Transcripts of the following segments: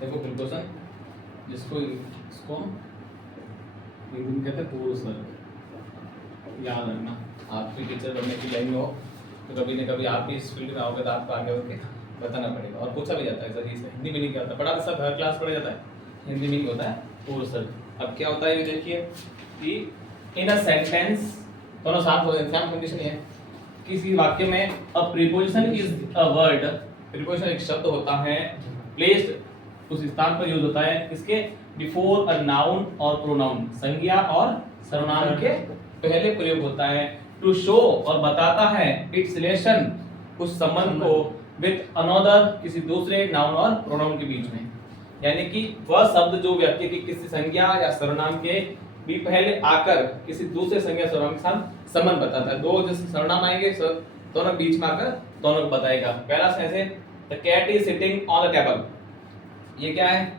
देखो प्रीपोजिशन जिसको इसको हिंदी में कहते हैं पूर्व सर्ग। याद रखना, आप भी टीचर बनने की लाइन में हो तो कभी न कभी आप भी इस फील्ड में आओगे तो आपको आगे होकर बताना पड़ेगा। और पूछा भी जाता है सर, इसमें हिंदी में नहीं करता, पढ़ा तो सब हर क्लास पढ़ा जाता है, हिंदी में नहीं होता है पूर्व सर्ग। अब क्या होता है ये देखिए कि इन अ सेंटेंस, दोनों साथ हो एग्जाम कंडीशन है, किसी वाक्य में अ preposition is a word, preposition एक शब्द होता है, प्लेस्ड उस स्थान पर यूज होता है किसके, बिफोर अ नाउन और प्रोनाउन, संज्ञा और सर्वनाम के पहले प्रयोग होता है, टू शो और बताता है इट्स रिलेशन उस संबंध को विथ अनदर किसी दूसरे नाउन और प्रोनाउन के बीच में। यानी कि वह शब्द जो व्यक्ति की किसी संज्ञा या सर्वनाम के भी पहले आकर किसी दूसरे संज्ञा सर्वनाम के साथ संबंध बताता है। दो जैसे सर्वनाम आएंगे दोनों बीच में आकर दोनों को बताएगा। पहला सेंस है the cat is sitting on the table, ये क्या है,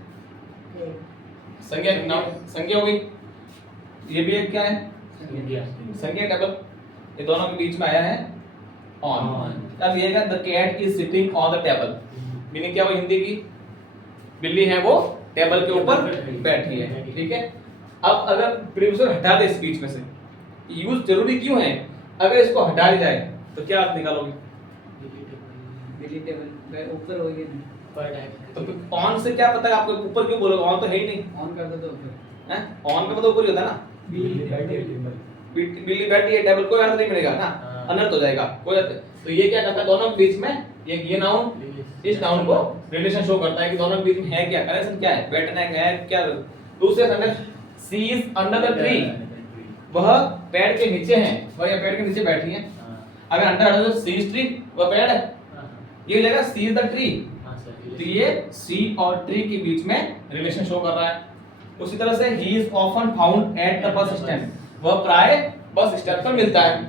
संज्ञा नाउन, संज्ञा होगी। ये भी एक क्या है, संज्ञा टेबल, ये दोनों के बीच में आया है ऑन। अब ये है the cat is sitting on the table, meaning क्या हुई हिंदी की, बिल्ली है वो टेबल के ऊपर बैठी है, ठीक है। अब अगर प्रीपोजिशन हटा दे स्पीच में से, यूज जरूरी क्यों है, अगर इसको हटा दिया जाए तो क्या आप निकालोगे, बिल्ली टेबल ऊपर होगी तो ऑन से क्या पता है आपको, ऊपर क्यों बोलोगे, ऑन तो है ही नहीं, ऑन कर दो तो ऊपर हैं, ऑन का मतलब ऊपर ही होता है ना, बिल्ली बैठी है टेबल, कोई अर्थ नहीं मिलेगा ना, अनर्थ हो जाएगा कोई अर्थ। तो ये क्या करता है, दोनों के बीच में ये नाउन इस नाउन को रिलेशन शो करता है कि दोनों के बीच में है क्या, कनेक्शन क्या है, बैठना है क्या। दूसरे sentence she is under the tree, वह पेड़ के नीचे है, वह या पेड़ के नीचे बैठी है। अगर अंडर हटा तो सी इज ट्री, वह पेड़ है, ये लेगा सी इज द ट्री, तो ये सी और ट्री के बीच में रिलेशन शो कर रहा है। उसी तरह से he is often found at the bus stand, वह प्राय बस स्टैंड पर मिलता है,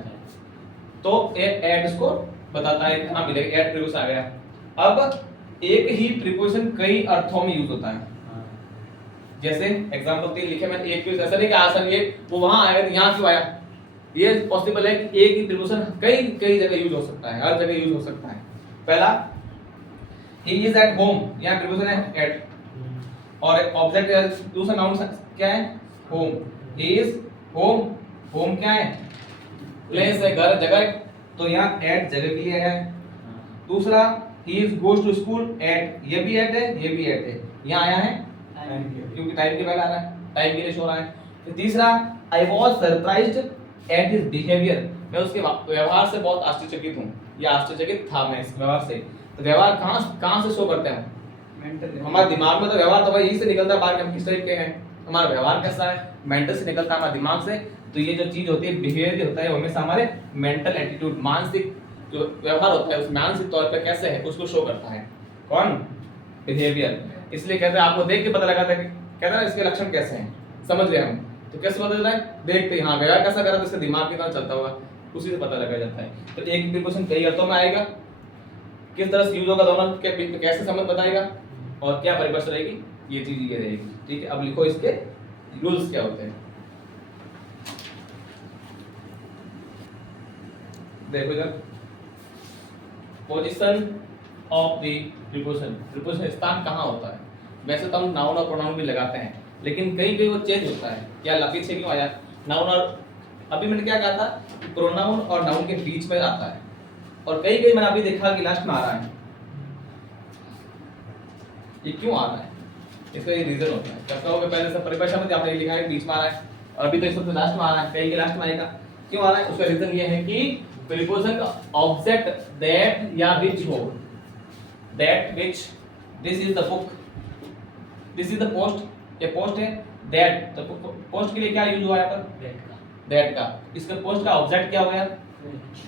तो एट इसको बताता है कहां मिलेगा, एट प्रीपोजिशन आ गया। अब एक ही प्रीपोजिशन कई अर्थों में यूज होता है, जैसे एग्जांपल 3 लिखे मैंने, एक ऐसा नहीं कि आसान ये वो वहां आया तो यहां क्यों आया, ये पॉसिबल है कि एक ही प्रीपोजिशन कई कई जगह यूज हो सकता है, हर जगह यूज हो सकता है। पहला ही इज एट होम, यहां प्रीपोजिशन है एट, और ऑब्जेक्ट दूसरा नाउन क्या है, home, he is home, home क्या है, प्लेस है, घर जगह है, तो यहाँ एट जगह के लिए है। दूसरा he is goes to school at, ये भी एट है, ये भी एट है, यहाँ आया है क्योंकि टाइम के पहले आ रहा है, टाइम के लिए शो रहा है। फिर तीसरा I was surprised at his behaviour, मैं उसके व्यवहार से बहुत आश्चर्यचकित हूँ, या आश्चर्यचकित था मैं इस व्यवहार से। तो व्यवहार कहाँ से शो करते हैं, मेंटल, हमारे दिमाग में तो व्यवहार तो भाई यही से निकलता है, बाहर हम किस तरह के हैं, हमारा व्यवहार कैसा है, मेंटल से निकलता है, हमारे दिमाग से। तो ये जो चीज होती है बिहेवियर होता है, वो हमेशा हमारे मेंटल एटीट्यूड, मानसिक जो व्यवहार होता है उस मानसिक तौर पे कैसे है उसको शो करता है। कौन, बिहेवियर। इसलिए कहते हैं आपको देख के पता लगा था कि कहते हैं इसके लक्षण कैसे हैं, समझ गए हम, तो कैसे पता चलता है, देखते हाँ व्यवहार कैसा करा तो इसका दिमाग कितना चलता होगा, उसी से पता लगा जाता है। तो एक प्रीपोजिशन कई अर्थों में आएगा, किस तरह से यूज होगा, दोनों के बीच में कैसे संबंध बताएगा और क्या परिभाषा रहेगी, ये चीज ये रहेगी, ठीक है। अब लिखो इसके रूल्स क्या होते हैं, देखो इधर position of the preposition, preposition स्थान कहाँ होता है। वैसे तो हम नाउन और प्रोनाउन भी लगाते हैं, लेकिन कहीं कहीं वो चेंज होता है, क्या पीछे क्यों आया नाउन, और अभी मैंने क्या कहा था, प्रोनाउन और नाउन के बीच में आता है, और कई कई मैंने अभी देखा कि लास्ट में आ रहा है, ये क्यों आ रहा है, इसका ये रीजन होता है। कब कहोगे पहले सब परिभाषा में आपने लिखा है बीच में आ रहा है, और अभी तो इस सबसे लास्ट में आ रहा है, कई के लास्ट में आएगा, क्यों आ रहा है, उसका रीजन ये है कि प्रीपोजिशन का ऑब्जेक्ट दैट या विच हो, that which, this is the book, this is the post, ये पोस्ट है, दैट, तो पोस्ट के लिए क्या यूज हुआ है यहाँ पर, दैट का, इसका पोस्ट का ऑब्जेक्ट क्या हो गया,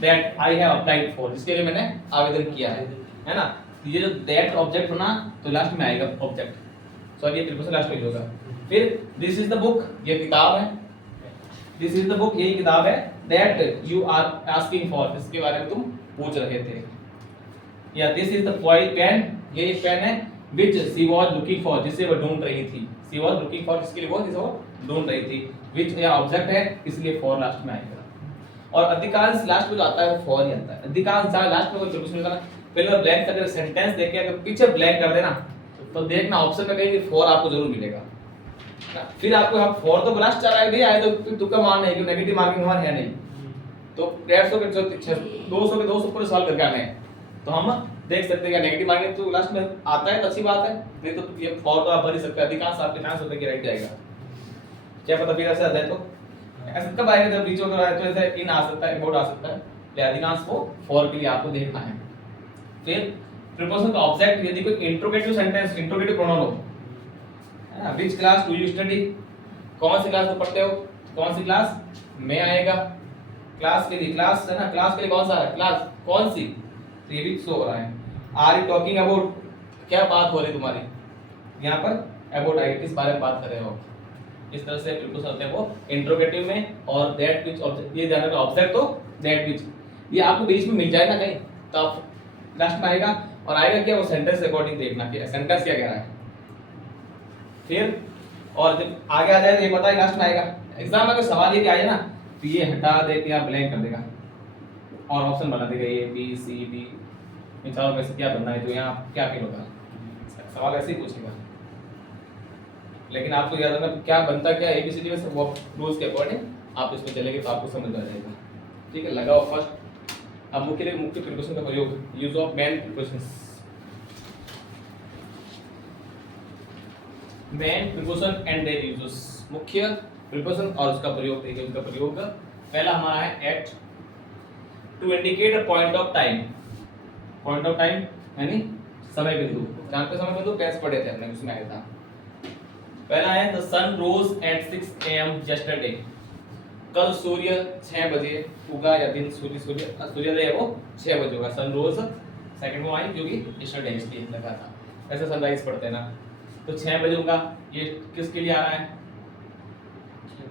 that I have applied for, इसके लिए मैंने आवेदन किया है ना। ये जो दैट ऑब्जेक्ट होना तो लास्ट में आएगा ऑब्जेक्ट, सॉरी ये प्रीपोजिशन लास्ट में ही होगा। फिर दिस इज द बुक, ये किताब है, दिस इज द बुक, ये किताब है, that you are asking for, इसके बारे में तुम पूछ रहे थे। या दिस इज द पेन, ये एक पेन है, which she was looking for, जिसे वो ढूंढ रही थी, she was looking for, इसके लिए वो जिसे वो ढूंढ रही थी, which या ऑब्जेक्ट है इसलिए for लास्ट में आएगा। और अधिकांश लास्ट में जो आता है वो for ही आता है, अधिकांश जहाँ लास्ट में कोई प्रीपोजिशन होता है, पहले ब्लैंक अगर सेंटेंस देके अगर पीछे ब्लैंक कर देना तो देखना ऑप्शन में कहीं 4 आपको जरूर मिलेगा ना। फिर आपको हम 4 तो लास्ट 4 आए नहीं आए तो तुक्का मारना है, क्योंकि नेगेटिव मार्किंग हमारे है नहीं। तो 150 के 200 के 200 पूरे सॉल्व करके आने हैं, तो हम देख सकते हैं कि नेगेटिव मार्किंग तो लास्ट में आता है तो अच्छी बात है, नहीं तो ये 4 तो आप भर ही सकते हैं, अधिकांश आपके चांस होते हैं कि राइट जाएगा। क्या पता फिर ऐसे आ जाए तो ऐसा कब आएगा, जब बीच में तो ऐसे इन आ सकता है, बोर्ड आ सकता है, ले अधिकांश को 4 के लिए आपको देखना है। फिर प्रीपोजिशन का ऑब्जेक्ट, यदि कोई इंट्रोगेटिव सेंटेंस, इंट्रोगेटिव प्रोनाउन हो, है ना, which class do you study, कौन सी क्लास में पढ़ते हो, कौन सी क्लास में आएगा, क्लास के लिए, क्लास है ना, क्लास के लिए कौन सा है, क्लास कौन सी, तो ये भी शो हो रहा है। आर यू टॉकिंग अबाउट, क्या बात हो रही है तुम्हारी, यहाँ पर अबाउट आई, किस बारे में बात कर रहे हो। इस तरह से प्रीपोजिशन होते हैं वो इंट्रोगेटिव में, और दैट व्हिच ऑब्जेक्ट, ये जाने का ऑब्जेक्ट तो दैट व्हिच, ये आपको बीच में मिल जाए ना कहीं, तो आप लास्ट में आएगा, और आएगा क्या, वो सेंटेंस के अकॉर्डिंग देखना कि सेंटेंस क्या कह रहा है। फिर और जब आगे आ जाए तो ये पता है लास्ट में आएगा। एग्जाम में कोई सवाल ये आ जाए ना, तो ये हटा दे के आप ब्लैंक कर देगा और ऑप्शन बना देगा ए बी सी डी, इन चारों में से क्या बनना है, जो यहाँ क्या फील होगा, सवाल ऐसे ही पूछेगा। लेकिन आपको याद रखना क्या बनता क्या ए बी सी डी में से, वो रूल्स के अकॉर्डिंग आप इसमें चलेंगे तो आपको समझ आ जाएगा। ठीक है, लगाओ फर्स्ट। अब मुख्य प्रीपोजिशन का प्रयोग, use of main prepositions. Main preposition and their uses, मुख्य प्रीपोजिशन और उसका प्रयोग। देखिए उसका प्रयोग पहला हमारा है at, to indicate a point of time, point of time यानी समय बिंदु, जानते समय बिंदु कैसे पढ़े थे हमने, उसमें आया था। पहला है the sun rose at 6 AM yesterday, कल सूर्य 6 बजे उगा, या दिन सूर्योदय है वो 6 बजे होगा, सन रोज सेकंड में आई क्योंकि यस्टरडे इसलिए लगा था, ऐसे सनराइज पढ़ते हैं ना, तो 6 बजे होगा। ये किसके लिए आ रहा है,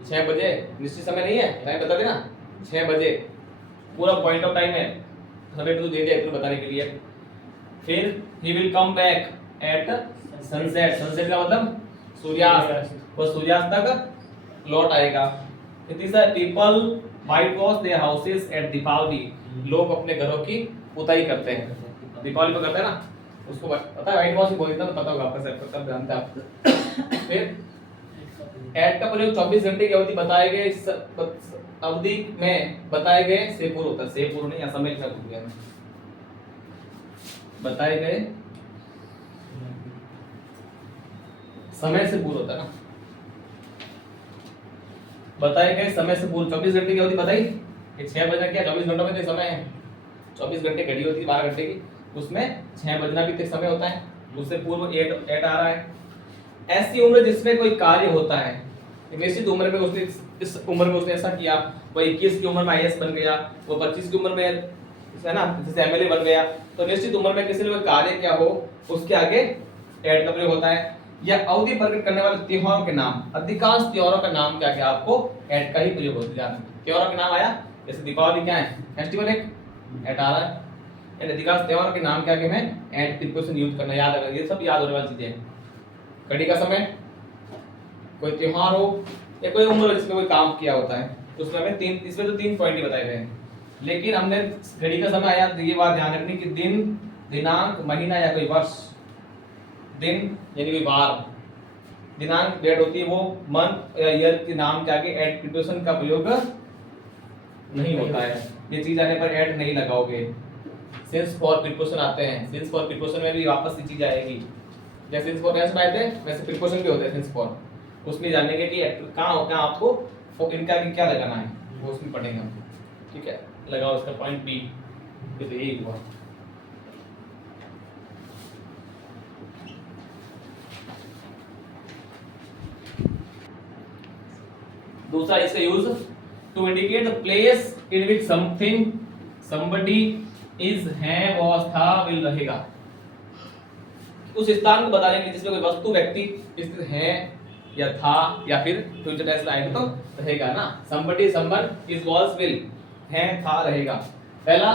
6 बजे निश्चित समय नहीं है, टाइम बता देना 6 बजे, पूरा पॉइंट ऑफ टाइम है, समय बिंदु दे दिया इतना बताने के लिए। फिर he will come back at sunset, sunset का मतलब सूर्यास्त, वो सूर्यास्त तक लौट आएगा। फिर तीसरा people whitewash their houses at Deepavali, लोग अपने घरों की पुताई करते हैं, दीपावली पर करते हैं ना, उसको पता है वाइट वॉश ही बोलते हैं, पता होगा आपका सर, सब जानते हैं आप। फिर एट का प्रयोग 24 घंटे की अवधि बताए गए अवधि में बताए गए से पूर्व होता है, से पूर्व नहीं, या समय का पूर्व है, बताए गए समय से पूर्व होता है ना, बताए गए समय से पूर्व। 24 घंटे की अवधि बताई, 6 बजना क्या 24 घंटों में तो समय है, 24 घंटे घड़ी होती है 12 घंटे की, उसमें 6 बजना भी समय होता है, उससे पूर्व एट आ रहा है। ऐसी उम्र जिसमें कोई कार्य होता है, निश्चित उम्र में उसने, इस उम्र में उसने ऐसा किया, वो 21 की उम्र में आईएएस बन गया, वो 25 की उम्र में है ना जैसे एमएलए बन गया, तो निश्चित उम्र में किसी ने कोई कार्य क्या हो, उसके आगे एट का प्रयोग होता है। या अवधि प्रकट करने वाले त्योहारों के नाम, अधिकांश त्योहारों का नाम क्या क्या आपको एट का ही प्रयोग होता है। त्योहारों के नाम आया, जैसे दीपावली क्या है, फेस्टिवल एक एट आ रहा है, अधिकांश त्योहारों के नाम क्या क्या है, एट प्रीपोजिशन यूज करना, याद रखना, ये सब याद होने वाली चीजें हैं। घड़ी का समय, कोई त्योहार हो, या कोई उम्र जिसमें कोई काम किया होता है, उसमें हमें इसमें तो 3 पॉइंट ही बताए गए हैं, लेकिन हमने घड़ी का समय आया तो ये बात ध्यान रखनी कि दिन, दिनांक, महीना या कोई वर्ष, दिन यानी कोई बार, दिनांक डेट होती है, वो मंथ या ईयर के नाम के आगे एट प्रीपोजिशन का प्रयोग नहीं होता है, ये चीज आने पर एट नहीं लगाओगे। सिंस फॉर प्रीपोजिशन आते हैं, सिंस फॉर प्रीपोजिशन में भी वापस ये चीज आएगी, जैसे सिंस फॉर कैसे आते हैं वैसे प्रीपोजिशन भी होते हैं सिंस फॉर, उसमें जानेंगे कि कहाँ आपको इनका क्या लगाना है, वो उसमें पढ़ेंगे हम। ठीक है, लगाओ इसका पॉइंट बी, तो यही हुआ। दूसरा इसका use, to indicate the place in which something somebody is है, was था, will रहेगा, उस स्थान को बताने के लिए जिसमें कोई वस्तु व्यक्ति स्थित है या था, या फिर फ्यूचर टेंस में आएगा तो रहेगा ना, somebody, someone, is, was, will, है, था, रहेगा। पहला,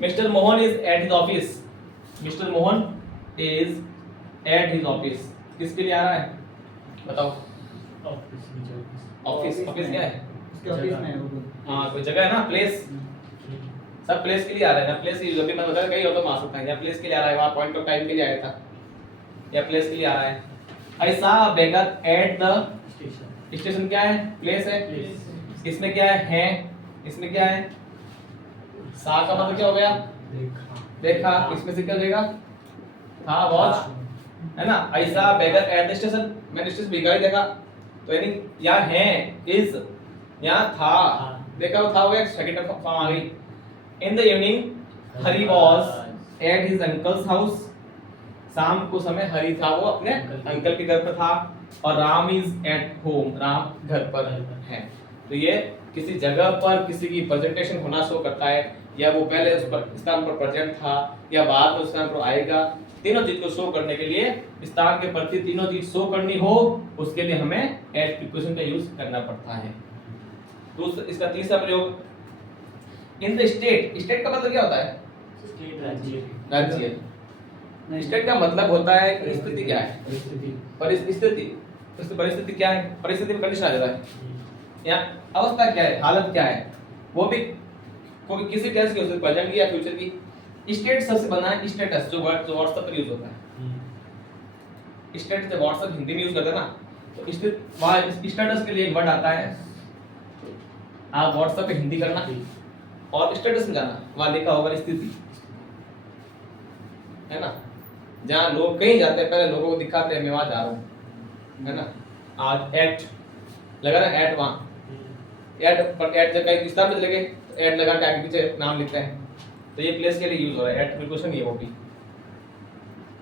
mister Mohan is at his office, mister Mohan is at his office, किसके लिए आ रहा है बताओ, ऑफिस, ऑफिस क्या है, उसके ऑफिस में है वो, हाँ कोई जगह है ना, प्लेस, सब प्लेस के लिए आ रहा है ना, प्लेस जब भी मैं बताया कहीं और तो आ सकता है, या प्लेस के लिए आ रहा है, वहां पॉइंट ऑफ टाइम के लिए आया था, या प्लेस के लिए आ रहा है। आई सा बेगर एट द स्टेशन स्टेशन क्या है? प्लेस है। प्लेस इसमें क्या है? इसमें क्या है? सा का मतलब क्या हो गया? देखा। इसमें से क्या हो जाएगा? था वॉच है ना। आई सा बेगर एट द स्टेशन, मैंने स्टेशन भिखारी देखा, तो यानी या है इज या था, देखा वो था हो गया, सेकंड फॉर्म आ गई। In the evening Hari was at his uncles house, शाम को समय हरी था वो अपने अंकल के घर पर था। और Ram is at home, Ram घर पर है। तो ये किसी जगह पर किसी की प्रेजेंटेशन होना शो करता है, या वो पहले उस पर स्थान पर प्रेजेंट था या बाद में उस स्थान पर आएगा। तीनों चीज को शो करने के लिए, स्थान के प्रति तीनों चीज शो करनी हो, उसके लिए हमें एट प्रीपोजिशन का यूज करना पड़ता है। दूसरा इसका तीसरा प्रयोग इन द स्टेट। स्टेट का मतलब क्या होता है? स्टेट राज्य राज्य। स्टेट का मतलब होता है कि स्थिति क्या है? परिस्थिति परिस्थिति। तो परिस्थिति क्या है? परिस्थिति में कंडीशन आ जाता है, या अवस्था क्या है, हालत क्या है, वो भी कोई किसी टेंस की हो सकती है, प्रेजेंट की या फ्यूचर की। स्टेट सबसे बना है स्टेटस, जो वर्ड जो व्हाट्सएप पर यूज होता है। स्टेट जो व्हाट्सएप हिंदी में यूज करते हैं ना, तो स्टेटस के लिए एक वर्ड आता है, आप व्हाट्सएप पे हिंदी करना और स्टेटस में जाना, वहां लिखा होगा स्थिति, है ना। जहाँ लोग कहीं जाते हैं पहले लोगों को दिखाते हैं मैं वहां जा रहा हूँ, है ना। आज एट लगा ना, एट वहां एट पर एट जगह किस तरह में लगे, एट लगा के आगे पीछे नाम लिखते हैं, तो ये प्लेस के लिए यूज हो रहा है। एट प्रीपोजिशन ये वो भी।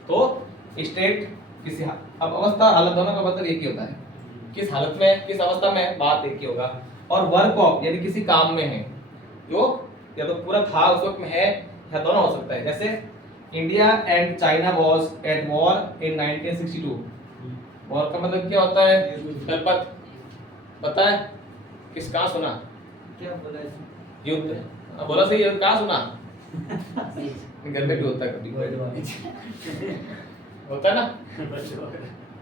तो स्टेट किसी अब अवस्था हालत दोनों का मतलब एक ही होता है, किस हालत में किस अवस्था में बात एक ही होगा। और वर्क ऑफ यानी किसी काम में है, जो या तो पूरा था उस वक्त में है, या दोनों हो सकता है। जैसे India and China was at war in 1962। War का मतलब क्या होता है? जनपद। पता है किस कहाँ सुना? क्या बोला इसमें? युद्ध। अब बोला सही, युद्ध कहाँ सुना? घर में भी होता है कभी, होता है ना,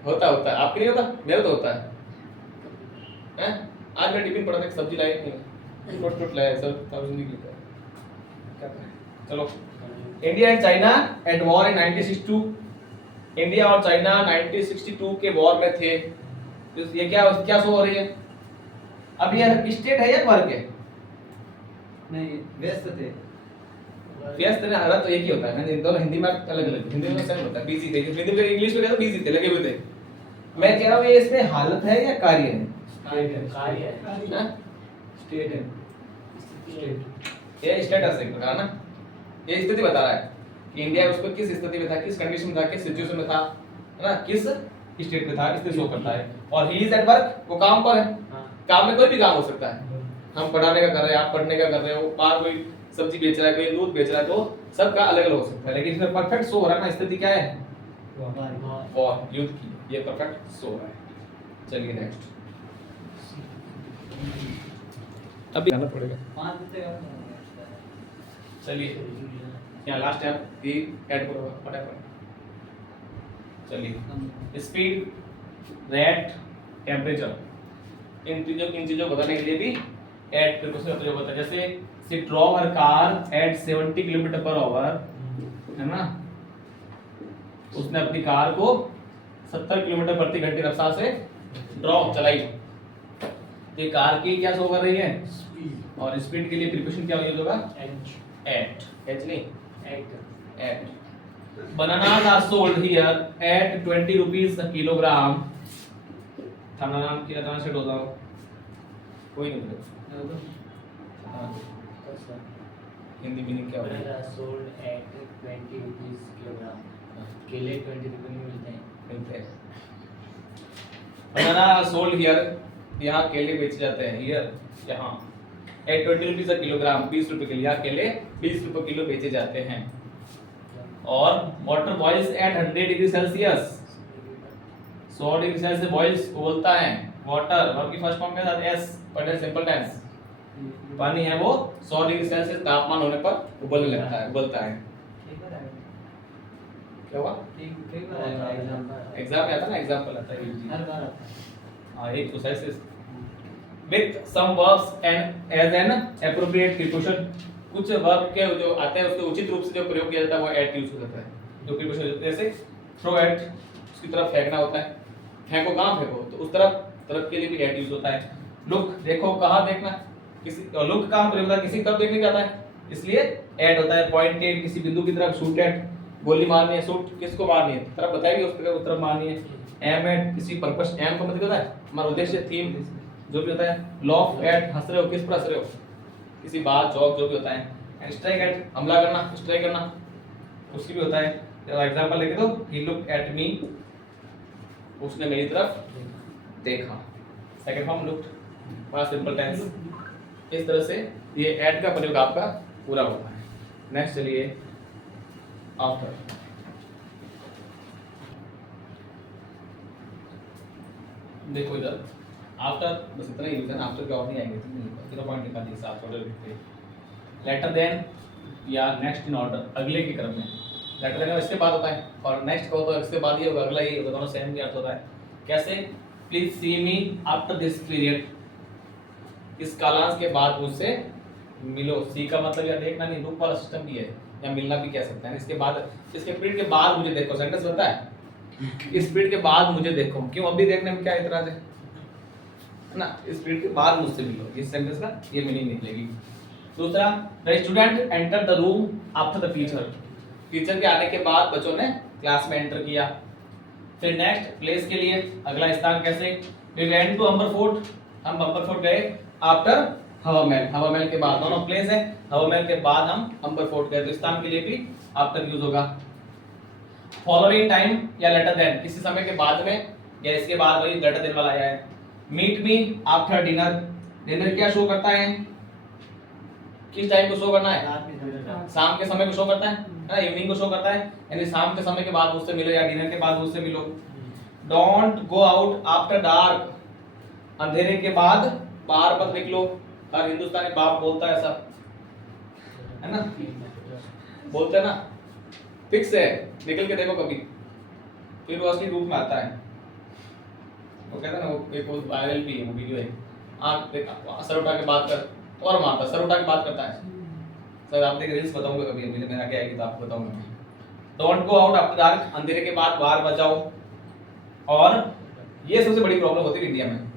होता है। आपके नहीं होता? मेरे तो होता है। हैं? आज मैं टिफिन पड़ा था, सब्जी लाई नहीं, टूट लाया सर, तब जिंदगी का क्या करें। चलो, India and China at war in 1962। India और चाइना 1962 के वॉर में थे। तो ये क्या शो हो रही है? अब ये स्टेट है या वर्क है? नहीं, व्यस्त थे। व्यस्त है, हालत तो एक ही होता है। मैंने दोनों हिंदी में अलग अलग, हिंदी में सेम होता है, बिजी थे। हिंदी में इंग्लिश में कहते बिजी थे, लगे हुए थे। मैं कह रहा हूँ ये इसमें हालत है या कार्य है? कार्य है। हाँ? स्टेट है। स्टेट ये स्टेटस है एक प्रकार ना, ये स्थिति बता रहा है कि इंडिया उस पर किस स्थिति में था, किस कंडीशन में था, किस सिचुएशन में था, है ना, किस स्टेट में था, इससे शो करता है। और ही इज एट वर्क, वो काम पर है। काम में कोई भी काम हो सकता है, हम पढ़ाने का कर रहे हैं, आप पढ़ने का कर रहे हो, बाहर कोई सब्जी बेच रहा है, कोई दूध बेच रहा है, तो सबका अलग अलग हो सकता है। लेकिन इसमें परफेक्ट शो हो रहा है ना, स्थिति क्या है? वॉर, युद्ध की, ये परफेक्ट शो हो रहा है। चलिए नेक्स्ट, अभी आना पड़ेगा। 5 बजे का चलिए यहाँ लास्ट है, ये ऐड करो फटाफट। चलिए, स्पीड, रेट, टेम्परेचर, इन चीजों को बताने के लिए भी एट प्रीपोजिशन का प्रयोग होता है। जैसे she drove her car eight 70 kilometre per hour, है ना, उसने अपनी कार को 70 किलोमीटर प्रति घंटे रफ्तार से ड्रॉव चलाई। ये कार की क्या शो कर रही है? स्पीड। और स्पीड के लिए प्रीपोजिशन क्या यूज होगा? एच एट नहीं, at at. Bananas are sold here at 20 rupees a kilogram। थाना नाम क्या था? से डोजा कोई नहीं बोले। हिंदी मीनिंग क्या होगा? Sold at 20 rupees kilogram. केले 20 रुपए में मिलते हैं। मिलते हैं। बनाना सोल्ड हियर, यहाँ केले बेचे जाते हैं। हियर यहाँ एट 20 रुपीस a किलोग्राम, 20 रुपए के लिए यहाँ केले 20 रुपए किलो बेचे जाते हैं। और water boils at 100 degree Celsius, 100 degree Celsius boils उबलता है। वाटर, वर्ब की फर्स्ट फॉर्म के साथ एस, प्रेजेंट सिंपल टेंस। पानी है वो 100 डिग्री सेल्सियस तापमान होने पर उबलने लगता है, उबलता है। क्या हुआ? एग्जाम में आता ना, एग्जाम्पल आता है हर बार आता है। हाँ, एक exercise with some verbs and as an appropriate preposition. कुछ वर्ब के जो आते हैं उसके उचित रूप से जो प्रयोग किया जाता है वो एट यूज हो जाता है। जो प्रीपोजिशन जैसे थ्रो एट, उसकी तरफ फेंकना होता है, फेंको कहाँ फेंको, तो उस तरफ के लिए भी एट यूज होता है। लुक देखो कहाँ देखना, किसी लुक कहाँ प्रयोग होता है, किसी तरफ देखने जाता है, इसलिए एट होता है। पॉइंटेड किसी बिंदु की तरफ, शूट एट गोली मारनी है, शूट किसको मारनी है, तरफ बताएगी उस तरफ मारनी है। एम एट किसी पर्पस, एम का मतलब होता है हमारा उद्देश्य, थीम जो भी होता है। लॉफ एट हंस रहे हो, किस पर हंस रहे हो, किसी बात जॉक जो भी होता है। एंड स्ट्राइक एट हमला करना, स्ट्राइक करना, उसकी भी होता है। एग्जांपल लेके दो, ही लुक्ड एट मी, उसने मेरी तरफ देखा। सेकंड फॉर्म लुक्ड, बड़ा सिंपल टेंस। इस तरह से ये एट का प्रयोग आपका पूरा होता है। नेक्स्ट चलिए आफ्टर। देखो इधर आफ्टर बस इतना ही यूज है ना, आफ्टर के और नहीं आएंगे, तीनों पॉइंट निकाल दिए साथ ऑर्डर लिखते। लेटर देन या नेक्स्ट इन ऑर्डर, अगले के क्रम में। लेटर देन इसके बाद होता है, और नेक्स्ट का होता है इसके बाद ही होगा, अगला ही होगा, दोनों सेम ही अर्थ होता है। कैसे, please see me after this period, इस कालांश के बाद मुझसे मिलो। सी का मतलब या देखना नहीं, रूप वाला सिस्टम भी है, या मिलना भी कह सकते हैं। इसके बाद, इसके पीरियड के बाद मुझे देखो, सेंटेंस बनता है इस पीरियड के बाद मुझे देखो। क्यों, अभी देखने में क्या इतराज है ना, इस पीरियड के बाद मुझसे मिलो, इस सेंटेंस का ये मीनिंग निकलेगी। दूसरा, the student enter the room after the teacher, teacher के आने के बाद बच्चों ने क्लास में एंटर किया। फिर नेक्स्ट, प्लेस के लिए अगला स्थान कैसे, we went to Amber fort, हम अंबर फोर्ट गए। आफ्टर हवा महल, हवा महल के बाद, दोनों प्लेस है, हवा महल के बाद हम अंबर फोर्ट गए, तो स्थान के लिए भी आफ्टर यूज होगा। फॉलोइंग टाइम या लेटर देन, किसी समय के बाद में या इसके बाद, वही लेटर देन वाला आया है। Meet me after dinner, dinner क्या शो करता है, किस टाइम को शो करना है, शाम के समय को शो करता है ना, इवनिंग को शो करता है, यानी शाम के समय के बाद मुझसे मिलो या डिनर के बाद मुझसे मिलो। Don't go out after dark, अंधेरे के बाद बाहर मत निकलो। हर हिंदुस्तानी बाप बोलता है ऐसा, है ना, बोलते हैं ना, फिक्स है, निकल के देखो कभी, फिर वो असली रूप में आता है। वो कहता है ना, वो एक वायरल भी है वो वीडियो है, आंख सर उठा के बात कर और मारता, सर उठा के बात करता है। सर आप देख रील्स बताऊंगा कभी, अभी मेरा क्या है कि तो आपको बताऊंगा मैं। Don't go out after dark, अंधेरे के बाद बाहर मत जाओ। और ये सबसे बड़ी प्रॉब्लम होती है इंडिया में।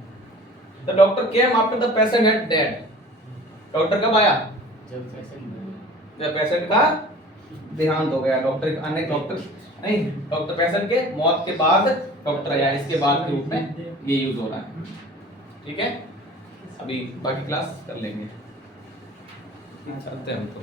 The doctor came after the patient had dead, doctor कब आया, जब पेशेंट का देहांत हो गया। डॉक्टर अन्य डॉक्टर नहीं, डॉक्टर पेशेंट के मौत के बाद डॉक्टर आया, इसके बाद के रूप में ये यूज हो रहा है। ठीक है, अभी बाकी क्लास कर लेंगे, चलते हैं हम तो।